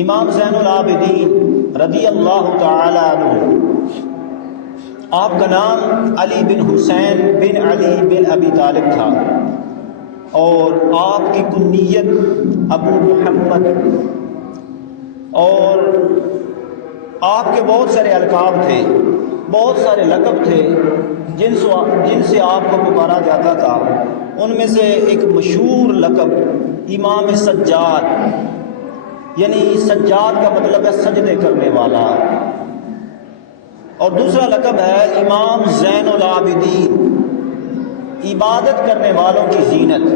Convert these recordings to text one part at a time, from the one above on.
امام زین العابدین رضی اللہ تعالی عنہ، آپ کا نام علی بن حسین بن علی بن ابی طالب تھا اور آپ کی کنیت ابو محمد، اور آپ کے بہت سارے القاب تھے، بہت سارے لقب تھے جن سے آپ کو پکارا جاتا تھا۔ ان میں سے ایک مشہور لقب امام سجاد، یعنی سجاد کا مطلب ہے سجدے کرنے والا، اور دوسرا لقب ہے امام زین العابدین، عبادت کرنے والوں کی زینت،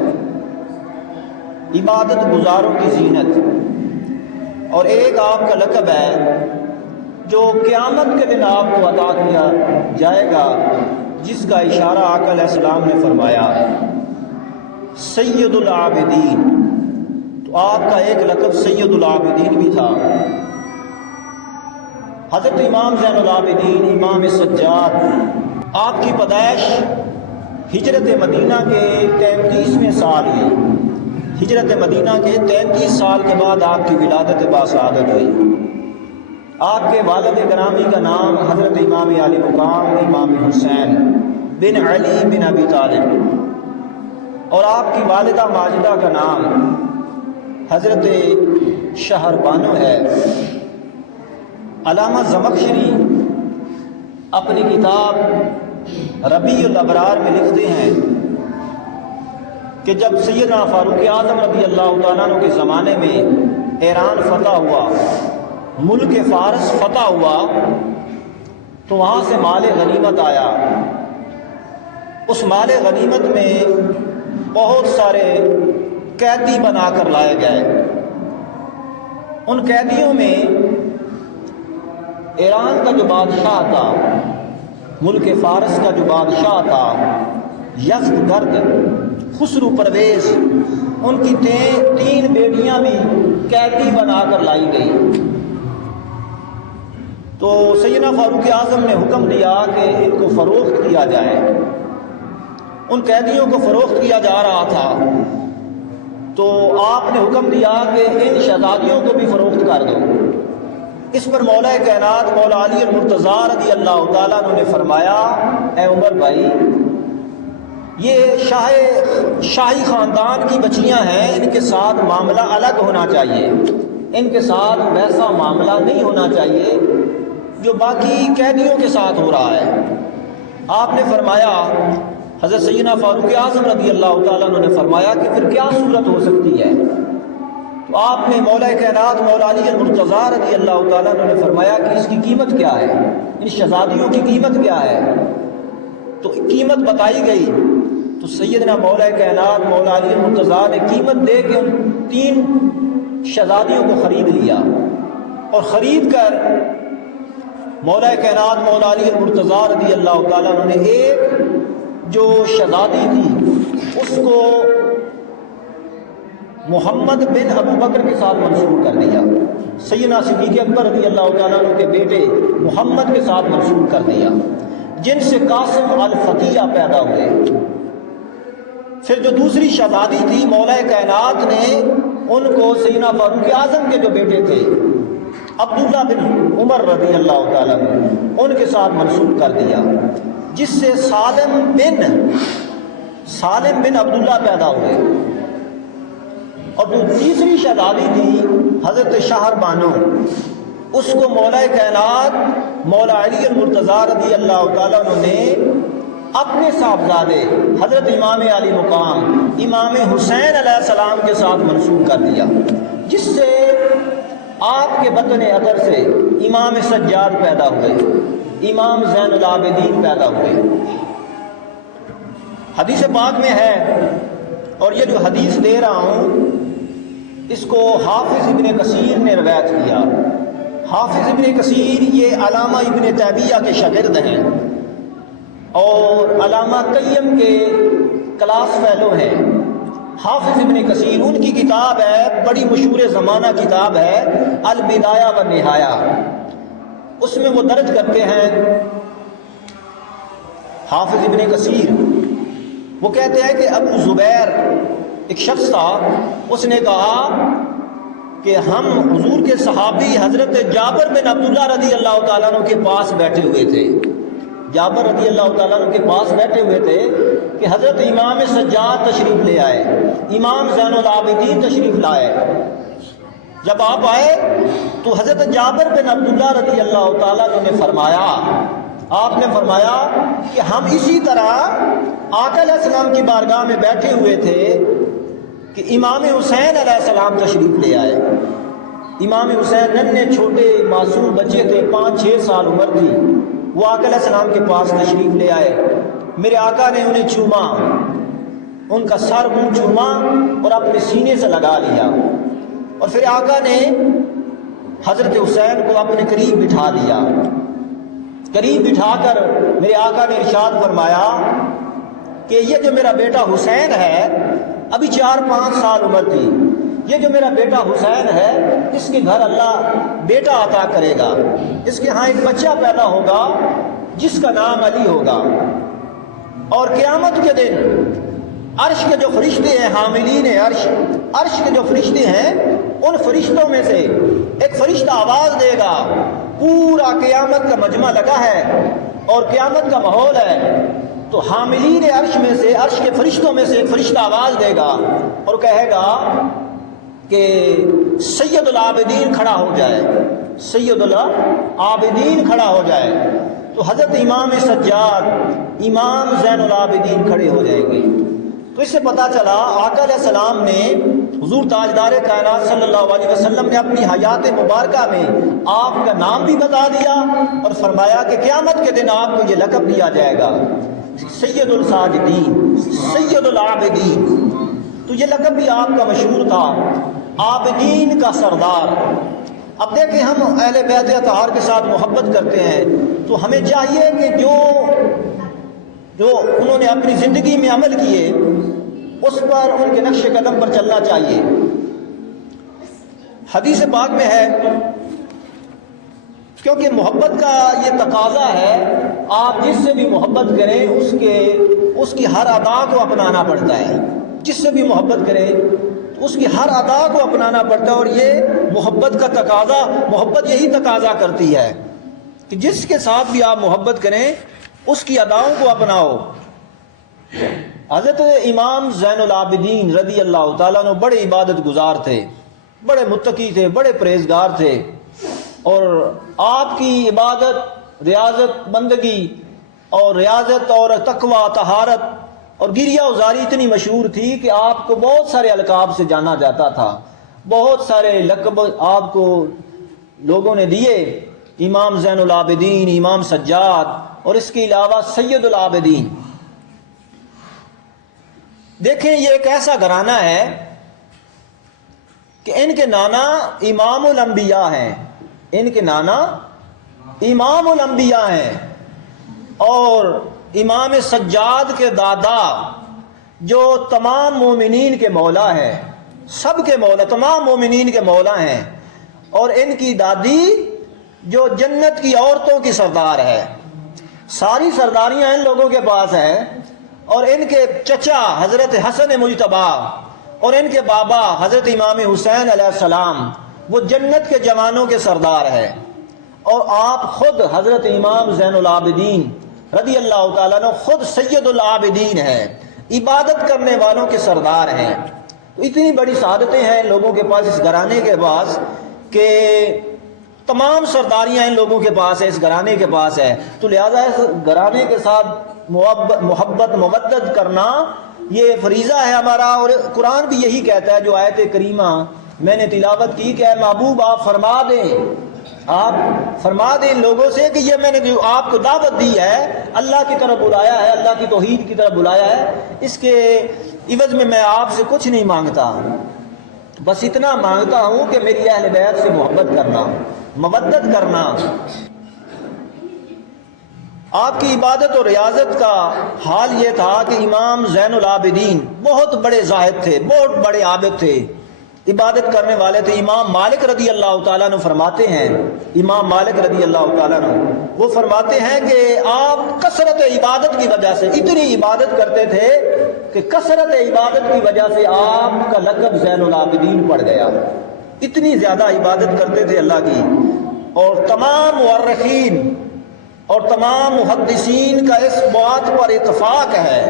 عبادت گزاروں کی زینت، اور ایک آپ کا لقب ہے جو قیامت کے دن آپ کو عطا کیا جائے گا، جس کا اشارہ آقا علیہ السلام نے فرمایا، سید العابدین۔ تو آپ کا ایک لقب سید العابدین بھی تھا۔ حضرت امام زین العابدین امام سجاد، آپ کی پیدائش ہجرت مدینہ کے 33ویں سال ہوئی۔ ہجرت مدینہ کے 33 سال کے بعد آپ کی ولادت باسعادت ہوئی۔ آپ کے والد گرامی کا نام حضرت امام علی مقام امام حسین بن علی بن ابی طالب، اور آپ کی والدہ ماجدہ کا نام حضرت شہر بانو ہے۔ علامہ زمخشری اپنی کتاب ربیع الابرار میں لکھتے ہیں کہ جب سیدنا فاروق اعظم رضی اللہ تعالیٰ عنہ کے زمانے میں ایران فتح ہوا، ملک فارس فتح ہوا، تو وہاں سے مال غنیمت آیا۔ اس مال غنیمت میں بہت سارے قیدی بنا کر لائے گئے۔ ان قیدیوں میں ایران کا جو بادشاہ تھا، ملک فارس کا جو بادشاہ تھا، یزدگرد خسرو پرویز، ان کی 3 بیٹیاں بھی قیدی بنا کر لائی گئی۔ تو سیدنا فاروق اعظم نے حکم دیا کہ ان کو فروخت کیا جائے۔ ان قیدیوں کو فروخت کیا جا رہا تھا، تو آپ نے حکم دیا کہ ان شہزادیوں کو بھی فروخت کر دو۔ اس پر مولا کائنات مولا علی المرتضیٰ رضی اللہ تعالیٰ عنہ نے فرمایا، اے عمر بھائی، یہ شاہی خاندان کی بچیاں ہیں، ان کے ساتھ معاملہ الگ ہونا چاہیے، ان کے ساتھ ویسا معاملہ نہیں ہونا چاہیے جو باقی قیدیوں کے ساتھ ہو رہا ہے۔ آپ نے فرمایا، حضرت سیدنا فاروق اعظم رضی اللہ تعالیٰ عنہ نے فرمایا کہ پھر کیا صورت ہو سکتی ہے؟ تو آپ نے مولا کائنات مولا علی المرتضیٰ رضی اللہ تعالیٰ عنہ نے فرمایا کہ اس کی قیمت کیا ہے، ان شہزادیوں کی قیمت کیا ہے؟ تو قیمت بتائی گئی، تو سیدنا مولا کائنات مولا علی المرتضیٰ نے قیمت دے کے ان 3 شہزادیوں کو خرید لیا، اور خرید کر مولا کائنات مولا علی المرتضیٰ رضی اللہ تعالیٰ عنہ نے ایک جو شہزادی تھی اس کو محمد بن ابو بکر کے ساتھ منسوب کر دیا، سیدنا صدیق اکبر رضی اللہ تعالیٰ عنہ کے بیٹے محمد کے ساتھ منسوب کر دیا، جن سے قاسم الفتیہ پیدا ہوئے۔ پھر جو دوسری شہزادی تھی، مولا کائنات نے ان کو سیدنا فاروق اعظم کے جو بیٹے تھے عبداللہ بن عمر رضی اللہ تعالیٰ عنہ، ان کے ساتھ منسوب کر دیا، جس سے سالم بن عبداللہ پیدا ہوئے۔ اور جو تیسری شہزادی تھی حضرت شہر بانو، اس کو مولا کائنات مولا علی المرتضیٰ رضی اللہ تعالیٰ عنہ نے اپنے صاحبزادے حضرت امام علی مقام امام حسین علیہ السلام کے ساتھ منسوب کر دیا، جس سے آپ کے بطن عطر سے امام سجاد پیدا ہوئے، امام زین العابدین پیدا ہوئے۔ حدیث پاک میں ہے، اور یہ جو حدیث دے رہا ہوں اس کو حافظ ابن کثیر نے روایت کیا۔ حافظ ابن کثیر یہ علامہ ابن تیمیہ کے شاگرد ہیں اور علامہ قیم کے کلاس فیلو ہیں۔ حافظ ابن کثیر، ان کی کتاب ہے، بڑی مشہور زمانہ کتاب ہے البدایہ والنہایہ، اس میں وہ درج کرتے ہیں حافظ ابن کثیر، وہ کہتے ہیں کہ ابو زبیر ایک شخص تھا، اس نے کہا کہ ہم حضور کے صحابی حضرت جابر بن عبداللہ رضی اللہ تعالیٰ عنہ کے پاس بیٹھے ہوئے تھے. جابر رضی اللہ تعالیٰ عنہ کے پاس بیٹھے ہوئے تھے کہ حضرت امام سجاد تشریف لے آئے, امام زین العابدین تشریف لائے. جب آپ آئے تو حضرت جابر بن عبداللہ رضی اللہ تعالیٰ عنہ نے فرمایا, آپ نے فرمایا کہ ہم اسی طرح آقا علیہ السلام کی بارگاہ میں بیٹھے ہوئے تھے کہ امام حسین علیہ السلام تشریف لے آئے. امام حسین ننھے چھوٹے معصوم بچے تھے, 5-6 سال عمر تھی. وہ آقا علیہ السلام کے پاس تشریف لے آئے. میرے آقا نے انہیں چوما, ان کا سر منہ چوما اور اپنے سینے سے لگا لیا, اور پھر آقا نے حضرت حسین کو اپنے قریب بٹھا دیا. قریب بٹھا کر میرے آقا نے ارشاد فرمایا کہ یہ جو میرا بیٹا حسین ہے, ابھی 4-5 سال عمر تھی, یہ جو میرا بیٹا حسین ہے اس کے گھر اللہ بیٹا عطا کرے گا, اس کے ہاں ایک بچہ پیدا ہوگا جس کا نام علی ہوگا, اور قیامت کے دن عرش کے جو فرشتے ہیں, حاملین عرش, عرش کے جو فرشتے ہیں, ان فرشتوں میں سے ایک فرشتہ آواز دے گا. پورا قیامت کا مجمع لگا ہے اور قیامت کا ماحول ہے, تو حاملین عرش میں سے, عرش کے فرشتوں میں سے ایک فرشتہ آواز دے گا اور کہے گا کہ سید العابدین کھڑا ہو جائے, سید العابدین کھڑا ہو جائے. تو حضرت امام سجاد, امام زین العابدین کھڑے ہو جائیں گے. تو اس سے پتہ چلا آقا علیہ السلام نے, حضور تاجدار کائنات صلی اللہ علیہ وسلم نے اپنی حیات مبارکہ میں آپ کا نام بھی بتا دیا اور فرمایا کہ قیامت کے دن آپ کو یہ لقب دیا جائے گا, سید الساجدین, سید العابدین. تو یہ لقب بھی آپ کا مشہور تھا, عابدین کا سردار. اب دیکھیں ہم اہل بیت اطہار کے ساتھ محبت کرتے ہیں تو ہمیں چاہیے کہ جو انہوں نے اپنی زندگی میں عمل کیے اس پر, ان کے نقش قدم پر چلنا چاہیے. حدیث پاک میں ہے, کیونکہ محبت کا یہ تقاضا ہے, آپ جس سے بھی محبت کریں اس کی ہر ادا کو اپنانا پڑتا ہے. جس سے بھی محبت کریں اس کی ہر ادا کو اپنانا پڑتا ہے, اور یہ محبت کا تقاضا, محبت یہی تقاضا کرتی ہے کہ جس کے ساتھ بھی آپ محبت کریں اس کی اداؤں کو اپناؤ. حضرت امام زین العابدین رضی اللہ تعالیٰ عنہ بڑے عبادت گزار تھے, بڑے متقی تھے, بڑے پرہیزگار تھے, اور آپ کی عبادت, ریاضت, بندگی اور ریاضت اور تقوی, طہارت اور گریہ ازاری اتنی مشہور تھی کہ آپ کو بہت سارے القاب سے جانا جاتا تھا. بہت سارے لقب آپ کو لوگوں نے دیے, امام زین العابدین, امام سجاد, اور اس کے علاوہ سید العابدین. دیکھیں یہ ایک ایسا گھرانہ ہے کہ ان کے نانا امام الانبیاء ہیں, ان کے نانا امام الانبیاء ہیں, اور امام سجاد کے دادا جو تمام مومنین کے مولا ہیں, سب کے مولا, تمام مومنین کے مولا ہیں, اور ان کی دادی جو جنت کی عورتوں کی سردار ہے. ساری سرداریاں ان لوگوں کے پاس ہیں, اور ان کے چچا حضرت حسن مجتبی اور ان کے بابا حضرت امام حسین علیہ السلام وہ جنت کے جوانوں کے سردار ہیں, اور آپ خود حضرت امام زین العابدین رضی اللہ تعالیٰ عنہ خود سید العابدین ہیں, عبادت کرنے والوں کے سردار ہیں. اتنی بڑی سعادتیں ہیں ان لوگوں کے پاس, اس گھرانے کے پاس, کہ تمام سرداریاں ان لوگوں کے پاس ہے, اس گھرانے کے پاس ہے. تو لہذا اس گھرانے کے ساتھ محبت مودت کرنا یہ فریضہ ہے ہمارا, اور قرآن بھی یہی کہتا ہے, جو آیت کریمہ میں نے تلاوت کی کہ اے محبوب آپ فرما دیں, آپ فرما دیں ان لوگوں سے کہ یہ میں نے جو آپ کو دعوت دی ہے, اللہ کی طرف بلایا ہے, اللہ کی توحید کی طرف بلایا ہے, اس کے عوض میں آپ سے کچھ نہیں مانگتا, بس اتنا مانگتا ہوں کہ میری اہل بیت سے محبت کرنا, مودت کرنا. آپ کی عبادت اور ریاضت کا حال یہ تھا کہ امام زین العابدین بہت بڑے زاہد تھے, بہت بڑے عابد تھے, عبادت کرنے والے تھے. امام مالک رضی اللہ تعالیٰ عنہ فرماتے ہیں, امام مالک رضی اللہ تعالیٰ عنہ وہ فرماتے ہیں کہ آپ کثرت عبادت کی وجہ سے اتنی عبادت کرتے تھے کہ کثرت عبادت کی وجہ سے آپ کا لقب زین العابدین پڑ گیا. اتنی زیادہ عبادت کرتے تھے اللہ کی. اور تمام مورخین اور تمام محدثین کا اس بات پر اتفاق ہے،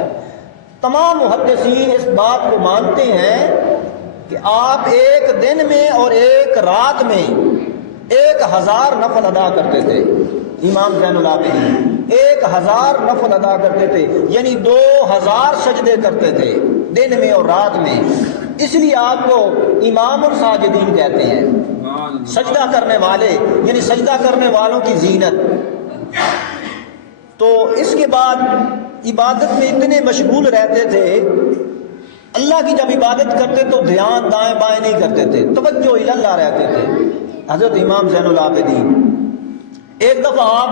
تمام محدثین اس بات کو مانتے ہیں کہ آپ ایک دن میں اور ایک رات میں 1000 نفل ادا کرتے تھے. امام زین العابدین 1000 نفل ادا کرتے تھے، یعنی 2000 سجدے کرتے تھے دن میں اور رات میں. اس لیے آپ کو امام الساجدین کہتے ہیں، سجدہ کرنے والے، یعنی سجدہ کرنے والوں کی زینت. تو اس کے بعد عبادت میں اتنے مشغول رہتے تھے، اللہ کی جب عبادت کرتے تو دھیان دائیں بائیں نہیں کرتے تھے، توجہ اللہ رہتے تھے. حضرت امام زین العابدین ایک دفعہ آپ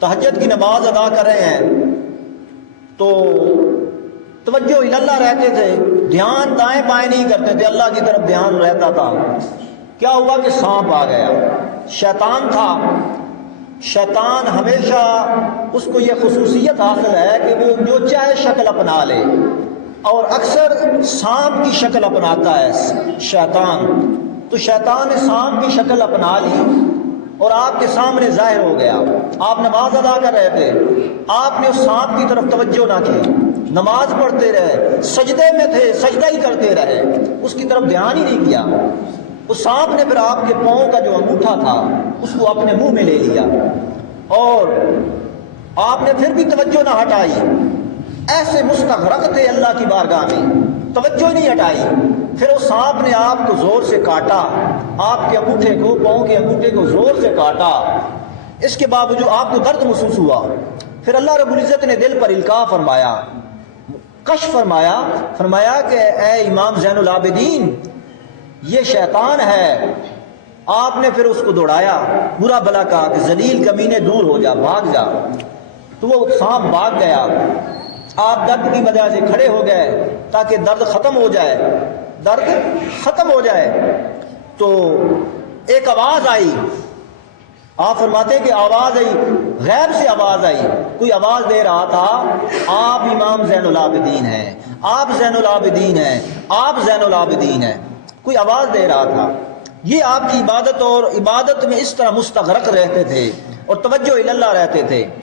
تہجد کی نماز ادا کر رہے ہیں تو توجہ اللہ رہتے تھے، دھیان دائیں بائیں نہیں کرتے تھے، اللہ کی طرف دھیان رہتا تھا. کیا ہوا کہ سانپ آ گیا. شیطان تھا. شیطان ہمیشہ اس کو یہ خصوصیت حاصل ہے کہ وہ جو چاہے شکل اپنا لے، اور اکثر سانپ کی شکل اپناتا ہے شیطان. تو شیطان نے سانپ کی شکل اپنا لی اور آپ کے سامنے ظاہر ہو گیا. آپ نماز ادا کر رہے تھے، آپ نے اس سانپ کی طرف توجہ نہ کی، نماز پڑھتے رہے، سجدے میں تھے، سجدہ ہی کرتے رہے، اس کی طرف دھیان ہی نہیں کیا. اس سانپ نے پھر آپ کے پاؤں کا جو انگوٹھا تھا اس کو اپنے منہ میں لے لیا، اور آپ نے پھر بھی توجہ نہ ہٹائی. ایسے مستغرق تھے اللہ کی بارگاہ میں، توجہ نہیں ہٹائی. پھر اس سانپ نے آپ کو زور سے کاٹا، آپ کے انگوٹھے کو، پاؤں کے انگوٹھے کو زور سے کاٹا. اس کے باوجود آپ کو درد محسوس ہوا. پھر اللہ رب العزت نے دل پر القاء فرمایا، کشف فرمایا کہ اے امام زین العابدین، یہ شیطان ہے. آپ نے پھر اس کو دوڑایا، برا بلا کہا کہ ذلیل کمینے دور ہو جا، بھاگ جا. تو وہ سانپ بھاگ گیا. آپ درد کی وجہ سے کھڑے ہو گئے تاکہ درد ختم ہو جائے، درد ختم ہو جائے. تو ایک آواز آئی. آپ فرماتے ہیں کہ آواز آئی، غیب سے آواز آئی. کوئی آواز دے رہا تھا، آپ امام زین العابدین ہیں، آپ زین العابدین ہیں، آپ زین العابدین ہیں. کوئی آواز دے رہا تھا. یہ آپ کی عبادت اور عبادت میں اس طرح مستغرق رہتے تھے اور توجہ اللہ رہتے تھے.